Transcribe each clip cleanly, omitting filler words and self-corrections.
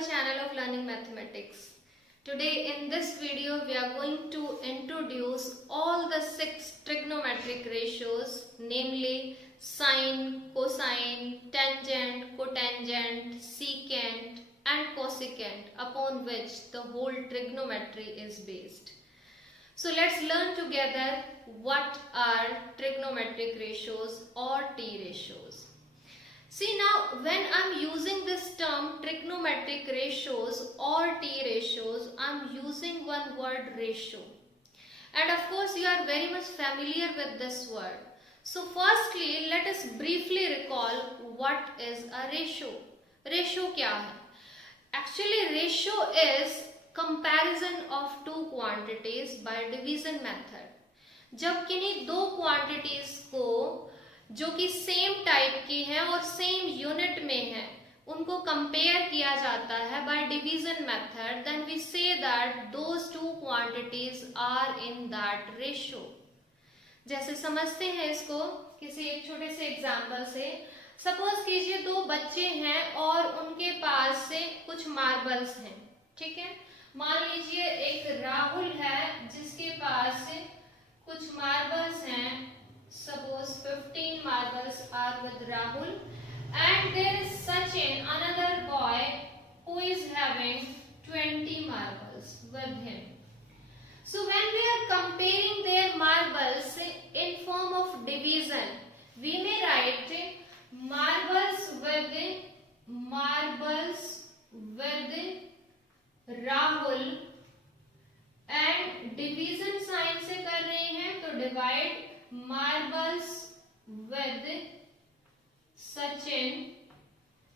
our channel of learning mathematics. Today in this video we are going to introduce all the 6 trigonometric ratios, namely sine, cosine, tangent, cotangent, secant and cosecant, upon which the whole trigonometry is based. So let's learn together what are trigonometric ratios or T ratios. See, now when I'm using this term trigonometric ratios or T ratios, I'm using one word ratio. And of course you are very much familiar with this word. So firstly let us briefly recall what is a ratio. Ratio क्या है? Actually ratio is comparison of two quantities by division method. जब किन्हीं दो quantities को जो कि same type की हैं और सेम यूनिट में हैं उनको कंपेयर किया जाता है by division method, then we say that those two quantities are in that ratio. जैसे समझते हैं इसको किसी एक छोटे से एग्जांपल से. सपोज कीजिए दो बच्चे हैं और उनके पास से कुछ मार्बल्स हैं. ठीक है, मान लीजिए एक राहुल है जिसके पास से कुछ मार्बल्स हैं. Suppose 15 marbles are with Rahul, and there is Sachin, another boy, who is having 20 marbles with him. So when we are comparing their marbles in form of division, we may write marbles with Rahul, and division sign से कर रहे हैं तो divide marbles with Sachin.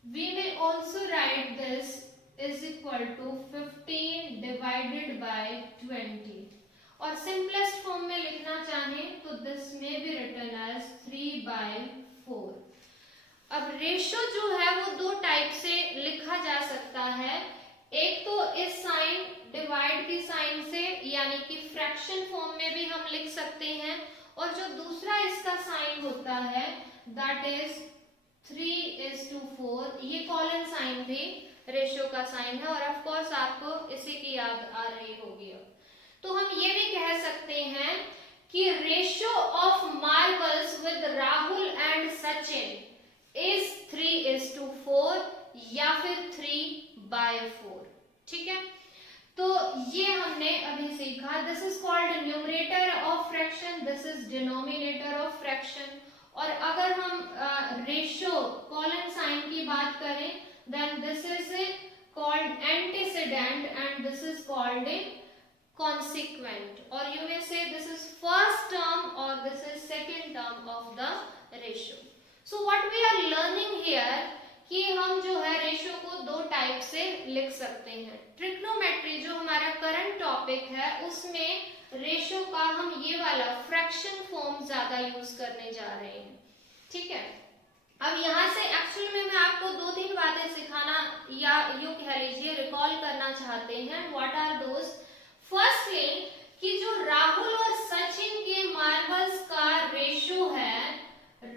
We may also write this is equal to 15 divided by 20. और simplest form में लिखना चाहें तो this may be written as 3/4. अब रेशो जो है वो दो टाइप से लिखा जा सकता है. एक तो इस साइन डिवाइड की साइन से, यानी कि फ्रैक्शन फॉर्म में भी हम लिख सकते हैं, और जो दूसरा इसका साइन होता है दैट इज 3:4. ये कॉलन साइन भी रेशियो का साइन है और ऑफ कोर्स आपको इसी की याद आ रही होगी. तो हम ये भी कह सकते हैं कि ratio of marbles with Rahul and Sachin is 3:4 या फिर 3/4. ठीक है, तो ये हमने अभी सीखा. This is called numerator of fraction, this is denominator of fraction. और अगर हम रेशियो कॉलन साइन की बात करें then this is called antecedent and this is called consequent, और you may say this is first term और this is second term of the ratio. So what we are learning here कि हम जो है ratio को दो type से लिख सकते हैं. ट्रिग्नोमेट्री जो हमारा करंट टॉपिक है उसमें रेशियो का हम ये वाला फ्रैक्शन फॉर्म ज्यादा यूज करने जा रहे हैं. ठीक है, अब यहाँ से एक्चुअल में मैं आपको 2-3 बातें सिखाना या यूं कह लीजिए रिकॉल करना चाहते हैं. What are those? फर्स्टली कि जो राहुल और सचिन के मार्बल्स का रेशियो है,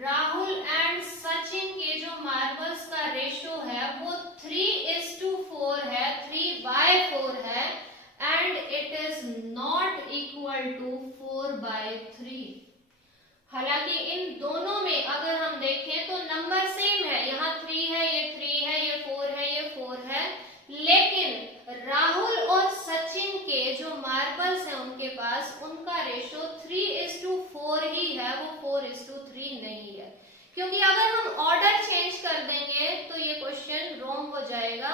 राहुल एंड सचिन के जो मार्बल्स का रेशियो है वो 3:4 है, 3/4 है, and it is not equal to 4/3. हालांकि इन दोनों में अगर हम देखें तो नंबर सेम है. यहाँ 3 है, ये 3 है, ये 4 है, ये 4 है, लेकिन राहुल और सचिन के जो मार्बल्स हैं उनके पास उनका रेशियो 3:4 ही है, वो 4:3 नहीं है. क्योंकि अगर हम ऑर्डर चेंज कर देंगे तो ये क्वेश्चन रॉन्ग हो जाएगा,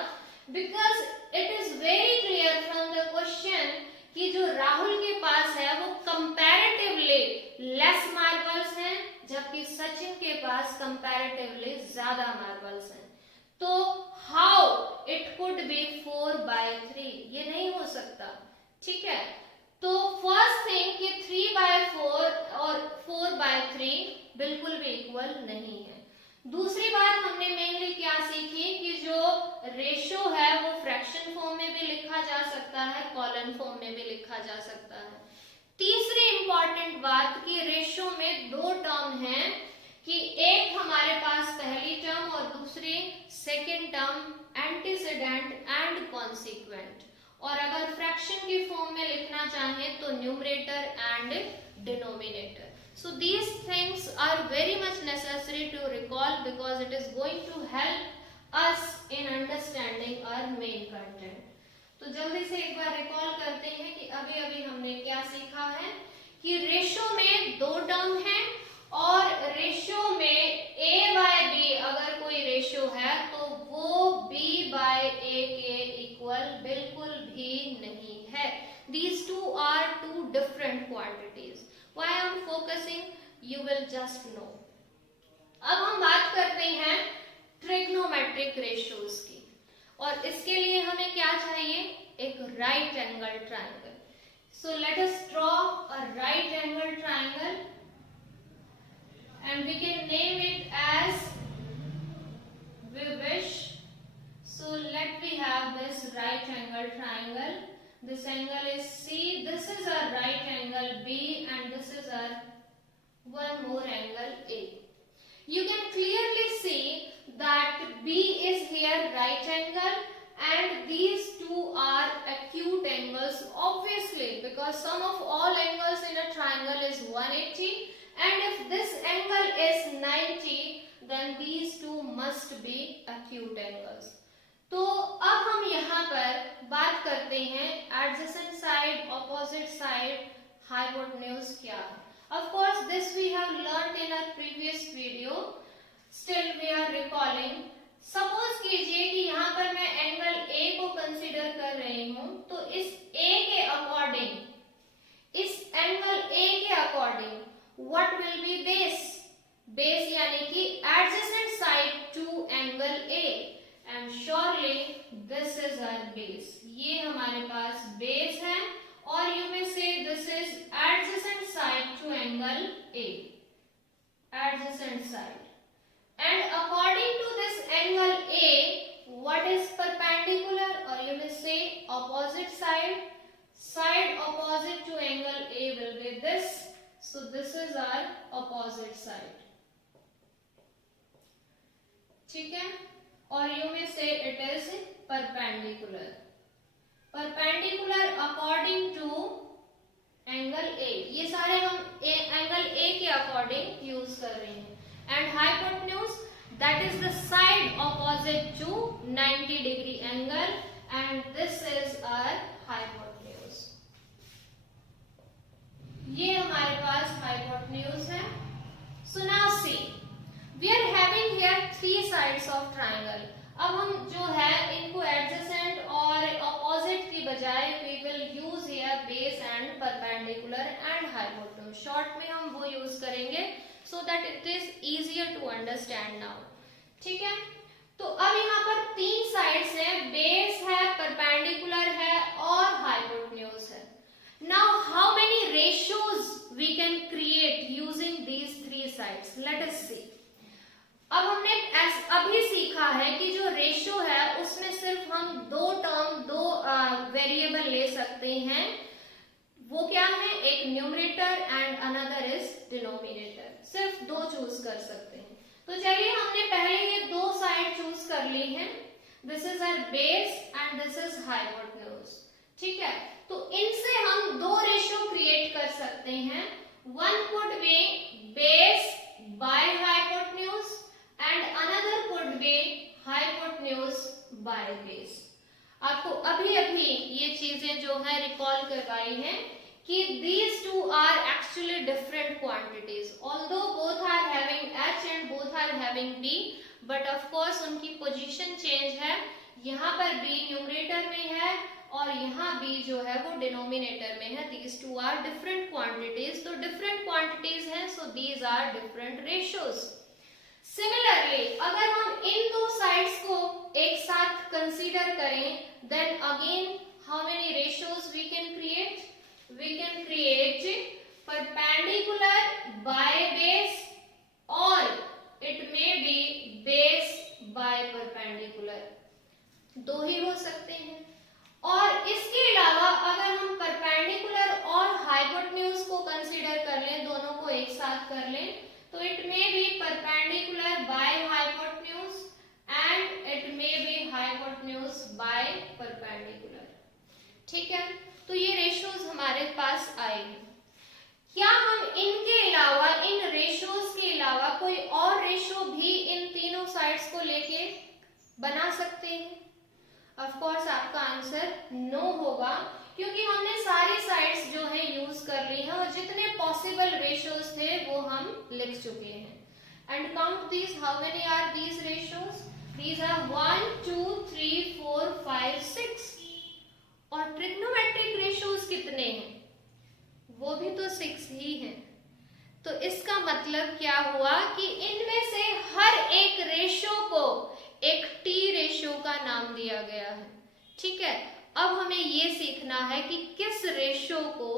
because it is very clear from the question कि जो राहुल के पास है वो कंपैरेटिवली लेस मार्बल्स हैं जबकि सचिन के पास कंपैरेटिवली ज्यादा मार्बल्स हैं. तो हाउ इट कुड बी 4/3? ये नहीं हो सकता. ठीक है, तो फर्स्ट थिंग कि 3/4 और 4/3 बिल्कुल भी इक्वल नहीं है. दूसरी बात हमने मेनली क्या सीखी कि जो रेशियो है वो फ्रैक्शन फॉर्म में भी लिखा जा सकता है, कॉलन फॉर्म में भी लिखा जा सकता है. तीसरी इंपॉर्टेंट बात कि रेशियो में दो टर्म हैं कि एक हमारे पास पहली टर्म और दूसरी second term antecedent and consequent, और अगर फ्रैक्शन की फॉर्म में लिखना चाहें तो numerator and denominator. So these things are very much necessary to recall because it is going to help us in understanding our main content. तो जल्दी से एक बार रिकॉल करते हैं कि अभी अभी हमने क्या सीखा है कि रेशो में दो टर्म है और रेशो में a बाय b अगर कोई रेशो है तो वो b बाय a के इक्वल बिल्कुल भी नहीं है. These two are two different quantities. Why I am focusing? You will just know. अब हम बात करते हैं ट्रिग्नोमेट्रिक रेशियोज की, और इसके लिए हमें क्या चाहिए? एक right angle triangle. So let us draw a right angle triangle and we can name it as we wish. So let we have this right angle triangle. This angle is C. This is our right angle B, and this is our one more angle A. You can clearly see that B is here right angle, and these two are acute angles, obviously, because sum of all angles in a triangle is 180, and if this angle is 90, then these two must be acute angles. तो अब हम यहाँ पर बात करते हैं adjacent side, opposite side, hypotenuse क्या है. Of course this we have learnt in our previous video. Still we are recalling. Suppose कीजिए कि यहाँ पर मैं एंगल A को कंसीडर कर रही हूँ, तो इस A के अकॉर्डिंग, इस एंगल A के according what will be base? Base यानी कि adjacent side to angle A. And surely this is our base. ये हमारे पास base है, और you may say this is adjacent side to angle A. Adjacent side. And according to this angle A, what is perpendicular, or you may say opposite side? Side opposite to angle A will be this. So this is our opposite side. ठीक है? और you may say it is perpendicular. Perpendicular according to angle A. ये सारे हम angle A के according use कर रहे हैं. And hypotenuse, that is the side opposite to 90 degree angle, and this is our hypotenuse. ये हमारे पास hypotenuse है. So now see. We are having here three sides of triangle. अब हम जो है इनको adjacent और opposite की बजाय we will use here base and perpendicular and hypotenuse. Short में हम वो use करेंगे so that it is easier to understand now. ठीक है? तो अब यहाँ पर तीन sides हैं, base है, perpendicular है और hypotenuse है. Now how many ratios we can create using these three sides? Let us see. अब हमने अभी सीखा है कि जो रेशो है उसमें सिर्फ हम दो टर्म, दो वेरिएबल ले सकते हैं. वो क्या है? एक numerator and another is denominator. सिर्फ दो चूज कर सकते हैं. तो चलिए हमने पहले ये दो साइड चूज कर ली हैं. This is our base and this is hypotenuse. ठीक है? तो इनसे हम दो रेशो क्रिएट कर सकते हैं. One could be base by hypotenuse and another could be hypotenuse by base. आपको अभी अभी ये चीजें जो है रिकॉल करवाई हैं कि these two are actually different quantities. Although both are having h and both are having b, but of course उनकी पोजीशन चेंज है. यहाँ पर b न्यूमरेटर में है और यहाँ b जो है वो डिनोमिनेटर में है. These two are different quantities. तो different quantities हैं, so these are different ratios. Similarly, अगर हम इन दो साइड्स को एक साथ कंसीडर करें, then again how many ratios we can create? We can create perpendicular by base, or it may be base by perpendicular. दो ही हो सकते हैं. और इसके अलावा अगर हम perpendicular और hypotenuse को कंसीडर कर लें, दोनों को एक साथ कर लें, तो it may be perpendicular by hypotenuse and it may be hypotenuse by perpendicular. ठीक है, तो ये रेशियोज हमारे पास आए हैं। क्या हम इनके अलावा, इन रेशियोज के अलावा कोई और रेशियो भी इन तीनों साइड्स को लेके बना सकते हैं? ऑफ कोर्स आपका आंसर नो होगा, क्योंकि हमने सारी साइड्स जो है यूज कर ली हैं और जितने पॉसिबल रेशियोज थे वो हम लिख चुके हैं। And count these, how many are these ratios? These are 1 2 3 4 5 6। और ट्रिग्नोमेट्रिक रेशियोज कितने हैं? वो भी तो 6 ही हैं। तो इसका मतलब क्या हुआ कि इनमें से हर एक रेशियो को एक टी रेशियो का नाम दिया गया है। ठीक है, अब हमें ये सीखना है कि किस रेशियो को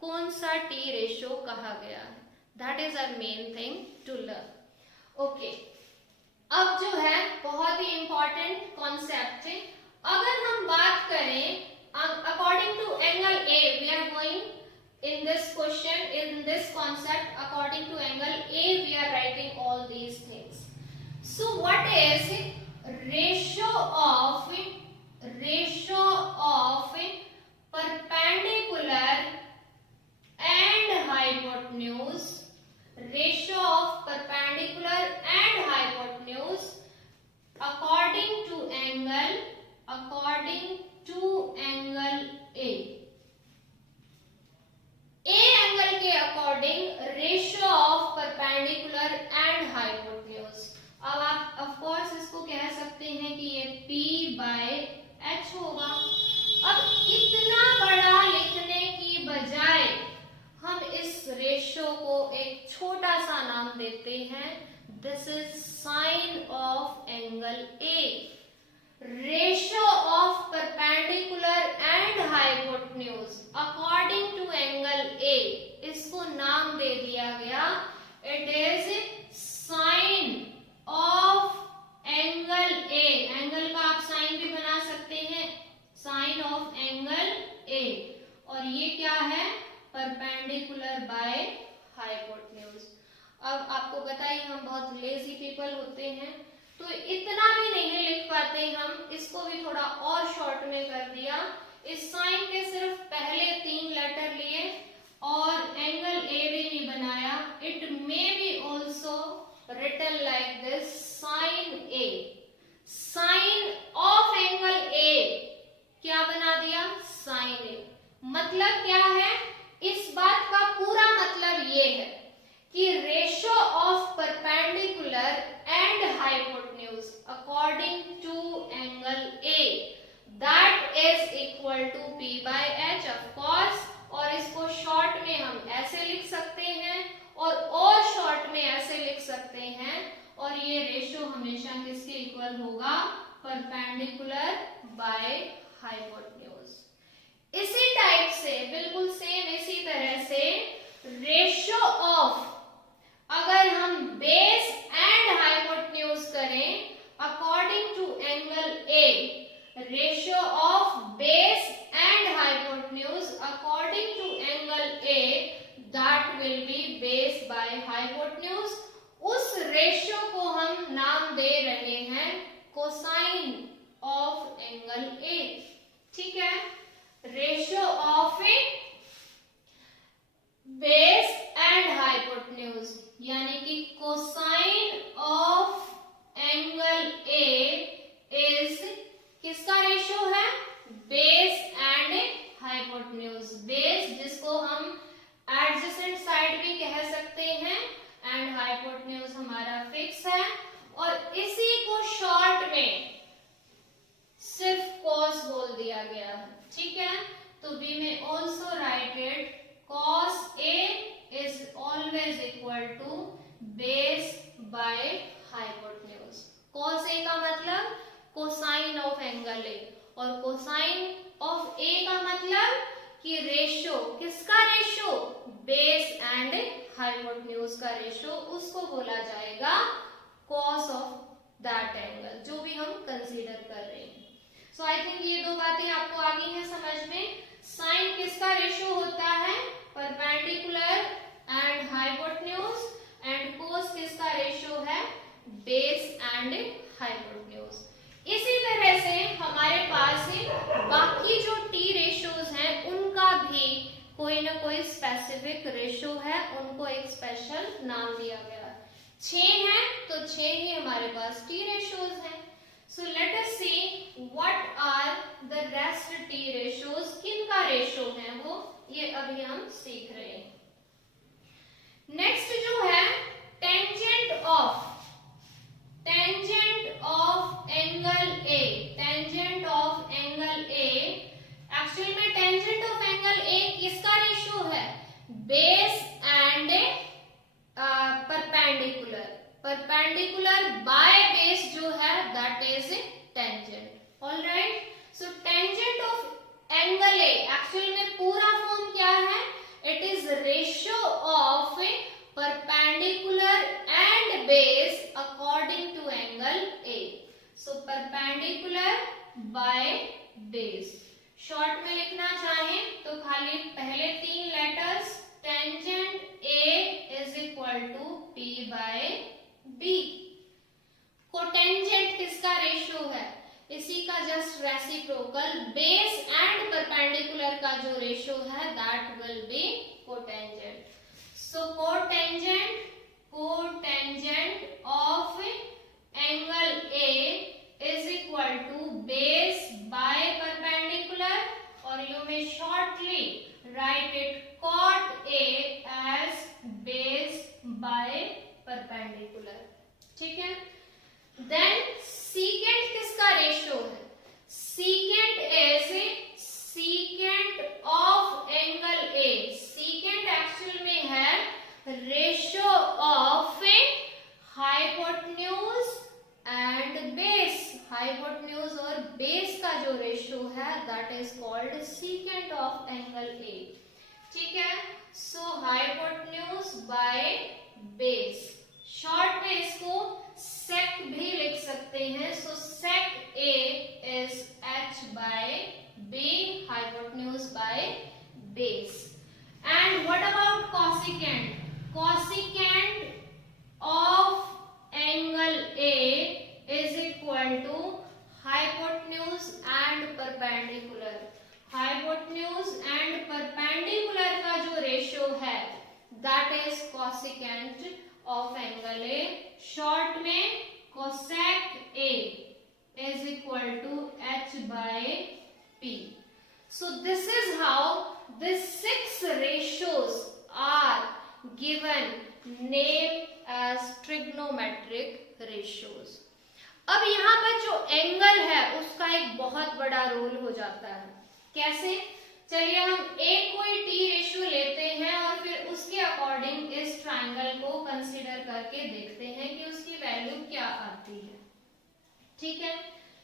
कौन सा टी रेशियो कहा गया है। That is our main thing to learn. Okay, अब जो है बहुत ही इंपॉर्टेंट कॉन्सेप्ट है। अगर हम बात करें according to angle A, we are going in this question, in this concept, according to angle A, we are writing all these things. So what is ratio of perpendicular and hypotenuse? Ratio of perpendicular and hypotenuse according to angle A. A angle के according ratio of perpendicular and hypotenuse. अब आप of course इसको कह सकते हैं कि ये P by H होगा। अब इतना बड़ा लिखने की बजाय हम इस रेशियो को एक छोटा सा नाम देते हैं। This is sine of angle A. Ratio of perpendicular and hypotenuse according to angle A, इसको नाम दे दिया गया, it is sine of angle A. Angle का आप साइन भी बना सकते हैं, साइन ऑफ एंगल ए। और ये क्या है? Perpendicular by hypotenuse. अब आपको पता ही हम बहुत लेजी पीपल होते हैं, तो इतना भी नहीं लिख पाते हम, इसको भी थोड़ा और शॉर्ट में कर दिया। इस साइन के सिर्फ पहले 3 लेटर लिए और एंगल ए भी नहीं बनाया। It may be also written like this, sine A. Sine of angle A क्या बना दिया? Sine A. मतलब क्या है? इस बात का पूरा मतलब ये है कि ratio of perpendicular and hypotenuse according to angle A, that is equal to P by H of course. और इसको शॉर्ट में हम ऐसे लिख सकते हैं और शॉर्ट में ऐसे लिख सकते हैं। और ये रेशियो हमेशा किसके इक्वल होगा? Perpendicular by hypotenuse. इसी टाइप से, बिल्कुल सेम इसी तरह से रेशियो ऑफ, अगर हम बेस एंड हाइपोटेन्यूज करें according to angle A, ratio of base and hypotenuse according to angle A, that will be base by hypotenuse. उस रेशियो को हम नाम दे रहे हैं कोसाइन ऑफ एंगल ए। ठीक है, ratio of base and hypotenuse यानी कि cosine of angle A is किसका रेशियो है? Base and hypotenuse. बेस जिसको हम एडजेसेंट साइड भी कह सकते हैं, एंड हाइपोटेन्यूज हमारा फिक्स है। और इसी को शॉर्ट में सिर्फ कॉस बोल दिया गया है। ठीक है, तो वी में also right it cos A is always equal to base by hypotenuse। cos A का मतलब कोसाइन ऑफ एंगल A, और कोसाइन ऑफ A का मतलब कि रेशियो, किसका रेशियो? बेस एंड हाइपोटेन्यूज का रेशियो, उसको बोला जाएगा cos ऑफ दैट एंगल, जो भी हम कंसीडर कर रहे हैं। सो आई थिंक ये 2 बातें आपको आ गई हैं समझ में। साइन किसका रेशियो होता है? Perpendicular and hypotenuse. And cos किसका रेशियो है? Base and hypotenuse. इसी तरह से हमारे पास बाकी जो टी रेशियोज स्पेसिफिक रेशो है, उनको एक स्पेशल नाम दिया गया। 6 है तो 6 ही हमारे पास टी रेशोज हैं। So let us see what are the rest T ratios, किनका रेशो है वो, ये अभी हम सीख रहे हैं। नेक्स्ट जो है tangent of angle A, tangent of angle A, actual में टेंजेंट ऑफ एंगल ए किसका रेशो है, base and perpendicular, perpendicular by base जो है that is tangent. Alright, so tangent of angle A actual में पूरा form क्या है, it is ratio of perpendicular and base according to angle A. So perpendicular by base, short में लिखना चाहें तो खाली पहले 3 letters, tangent A is equal to p by b. Cotangent किसका रेशियो है, इसी का just reciprocal, base and perpendicular का जो रेशियो है that will be cotangent. So cotangent of angle A is equal to base by perpendicular, और you may shortly write it cot A as base by perpendicular। ठीक है, then secant किसका ratio है, secant is secant of angle A, secant actual में है ratio of hypotenuse and base, hypotenuse और base का जो रेशियो है that is called secant of angle A। ठीक है, so hypotenuse by base, short में इसको सेक भी लिख सकते हैं। So sec A is h by b, hypotenuse by base. And what about cosecant, cosecant of angle A is equal to hypotenuse and perpendicular, hypotenuse and perpendicular का जो ratio है that is cosecant of angle A, short में cosec A is equal to h by p। So this is how this 6 ratios are given name as trigonometric ratios. अब यहाँ पर जो angle है उसका एक बहुत बड़ा रोल हो जाता है। कैसे, चलिए हम एक कोई टी रेशियो लेते हैं और फिर उसके अकॉर्डिंग इस ट्रायंगल को कंसीडर करके देखते हैं कि उसकी वैल्यू क्या आती है। ठीक है,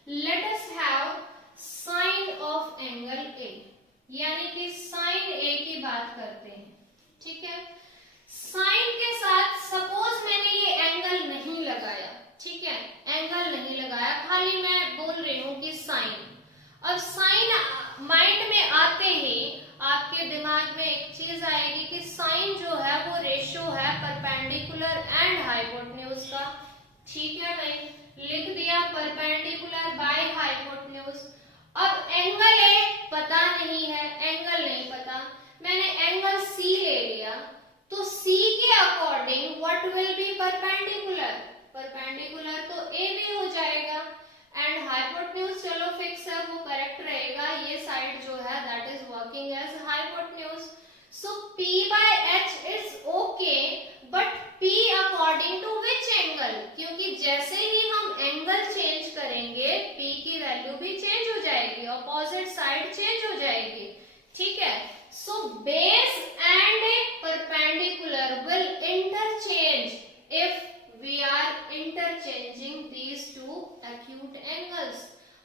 let us have sine of angle A, यानी कि साइन ए की बात करते हैं। ठीक है, साइन के साथ सपोज मैंने ये एंगल नहीं लगाया, ठीक है, एंगल नहीं लगाया, खाली मैं बोल रही हूं कि साइन। अब साइन माइंड में आते ही आपके दिमाग में एक चीज आएगी कि साइन जो है वो रेशियो है परपेंडिकुलर एंड हाइपोटेन्यूज का। ठीक है भाई, लिख दिया परपेंडिकुलर बाय हाइपोटेन्यूज। अब एंगल ए पता नहीं है, एंगल नहीं पता, मैंने एंगल सी ले लिया, तो सी के according what will be perpendicular, perpendicular तो ए भी हो जाएगा, एंड हाइपोटेन्यूज चलो फिक्स है, वो करेक्ट रहेगा, ये साइड जो है that is working as hypotenuse. So P by H is okay, but P according to which angle, क्योंकि जैसे ही हम एंगल चेंज करेंगे P की वैल्यू भी चेंज हो जाएगी, ऑपोजिट साइड चेंज हो जाएगी। ठीक है, so base and perpendicular will interchange if we are interchanging these two acute angles,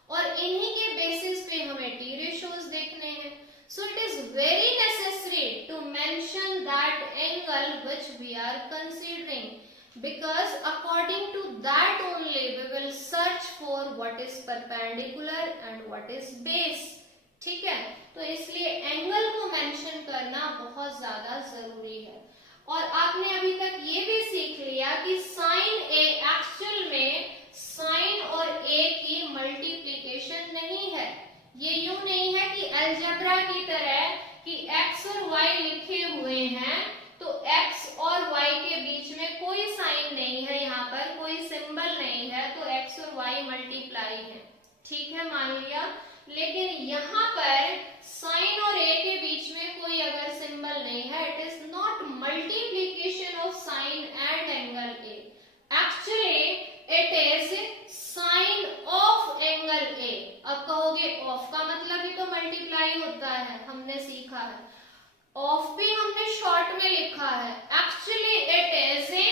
और इन्हीं के बेसिस पे हमें टी रेशियोज देखने हैं। So it is very necessary to mention that angle which we are considering, because according to that only we will search for what is perpendicular and what is base। ठीक है, तो इसलिए angle को mention करना बहुत ज्यादा जरूरी है। और आपने अभी तक ये भी सीख लिया कि साइन ए एक्चुअल में साइन और ए की मल्टीप्लिकेशन नहीं है। ये यूं नहीं है कि अलजेब्रा की तरह कि x और y लिखे हुए हैं तो x और y के बीच में कोई साइन नहीं है, यहाँ पर कोई सिंबल नहीं है, तो x और y मल्टीप्लाई है, ठीक है, मान लिया। लेकिन यहाँ पर साइन और a के बीच में कोई अगर सिंबल नहीं है, it is not multiplication of sine and angle a, actually it is sine of angle a। अब कहोगे ऑफ का मतलब ही तो मल्टीप्लाई होता है, हमने सीखा है, ऑफ भी हमने शॉर्ट में लिखा है, actually it is a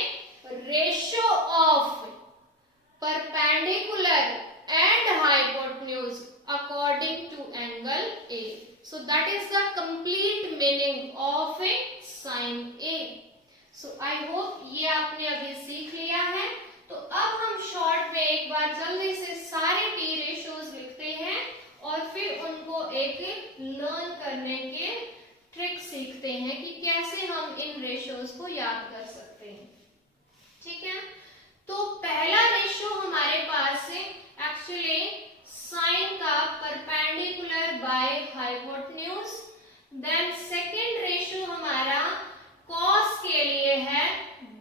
ratio of perpendicular and hypotenuse according to angle a, so that is the complete meaning of a sin a। so I hope ये आपने अभी सीख लिया है। तो अब हम शॉर्ट में एक बार जल्दी से सारे टी रेशियोज लिखते हैं और फिर उनको एक लर्न करने के ट्रिक सीखते हैं कि कैसे हम इन रेशियोज को याद कर सकते हैं, ठीक है। तो पहला रेशियो हमारे पास है एक्चुअली साइन का perpendicular by hypotenuse. Then second ratio हमारा कॉस के लिए है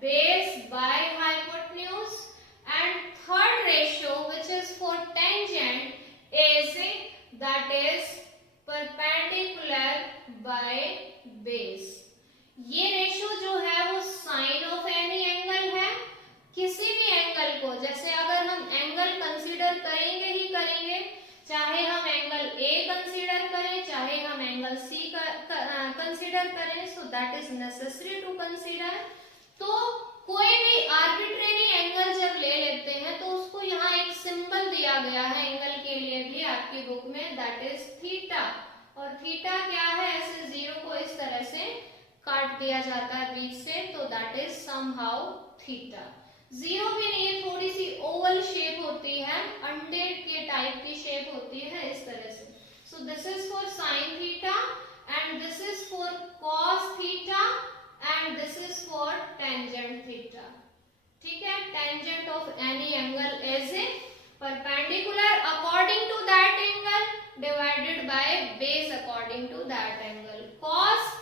base by hypotenuse. And third ratio which is for tangent is that is perpendicular by base. ये रेशियो जो है वो साइन ऑफ एनी एंगल है, किसी भी एंगल को, जैसे अगर हम एंगल कंसीडर करेंगे ही करेंगे, चाहे हम एंगल A कंसीडर करें, चाहे हम एंगल C कंसीडर करें, so that is necessary to consider. तो कोई भी आर्बिट्रेरी एंगल जब ले लेते हैं तो उसको यहाँ एक सिंबल दिया गया है एंगल के लिए भी आपकी बुक में, दैट इज थीटा। और थीटा क्या है, ऐसे जीरो को इस तरह से काट दिया जाता है बीच से, तो that is somehow theta. Zero भी नहीं है, थोड़ी सी ओवल शेप होती है, अंडे के टाइप की शेप होती है इस तरह से। So this is for sine theta and this is for cos theta and this is for tangent theta, ठीक है। Tangent of any angle is perpendicular according to that angle divided by base according to that angle. Cos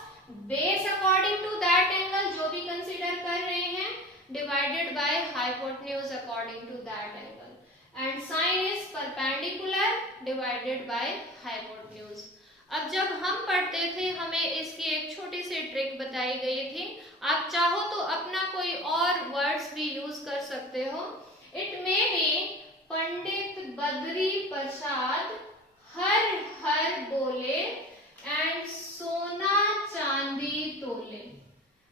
base according to that angle जो भी consider कर रहे हैं, divided by hypotenuse according to that angle, and sin is perpendicular divided by hypotenuse। अब जब हम पढ़ते थे हमें इसकी एक छोटी सी ट्रिक बताई गई थी, आप चाहो तो अपना कोई और वर्ड्स भी यूज कर सकते हो। It may B Pandit Badri Prasad हर हर बोले एंड सोना चांदी तोले।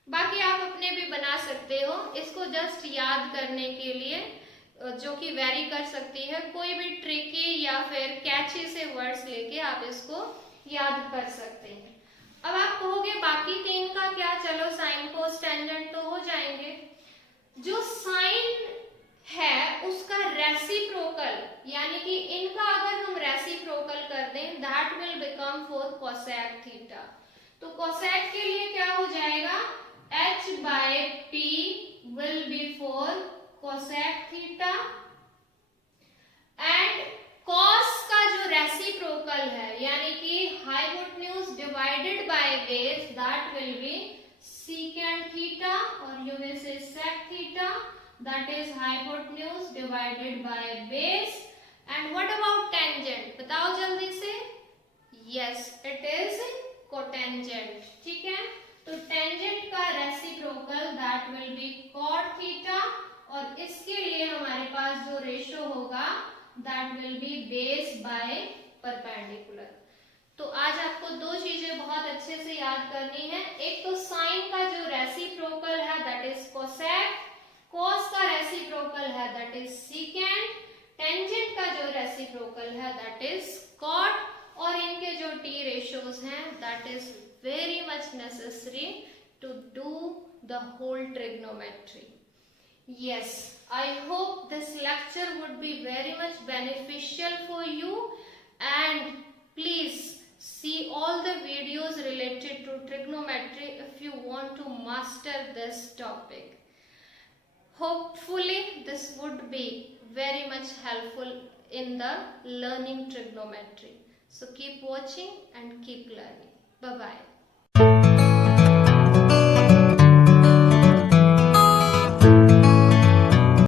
बाकी आप अपने भी बना सकते हो, इसको जस्ट याद करने के लिए, जो कि वेरी कर सकती है, कोई भी ट्रिकी या फिर कैची से वर्ड्स लेके आप इसको याद कर सकते हैं। अब आप कहोगे बाकी तीन का क्या, चलो साइन कोस टेंजेंट तो हो जाएंगे। जो साइन है उसका रेसिप्रोकल, यानी कि इनका अगर हम रेसिप्रोकल कर दें, that will become for cosec theta. तो कोसेक के लिए क्या हो जाएगा, h by p will be for cosec theta and cos का जो रेसिप्रोकल है यानी कि hypotenuse divided by base, that will be secant theta, or you may say sec theta, that is hypotenuse divided by base। and what about tangent, बताओ जल्दी से। yes, it is cotangent, ठीक है। तो टेंजेंट का reciprocal that will B cot theta, और इसके लिए हमारे पास जो रेशियो होगा that will be base by perpendicular. तो आज आपको दो चीजें बहुत अच्छे से याद करनी है, एक तो साइन का जो रेसिप्रोकल है दैट इज कोसेक, कॉस का रेसिप्रोकल है दैट इज सीकेंट, टेंजेंट का जो रेसिप्रोकल है दैट इज कॉट, और इनके जो टी रेशियोज हैं that is very much necessary to do the whole trigonometry। yes, I hope this lecture would be very much beneficial for you, and please see all the videos related to trigonometry if you want to master this topic। hopefully this would be very much helpful in the learning trigonometry। so keep watching and keep learning। bye bye।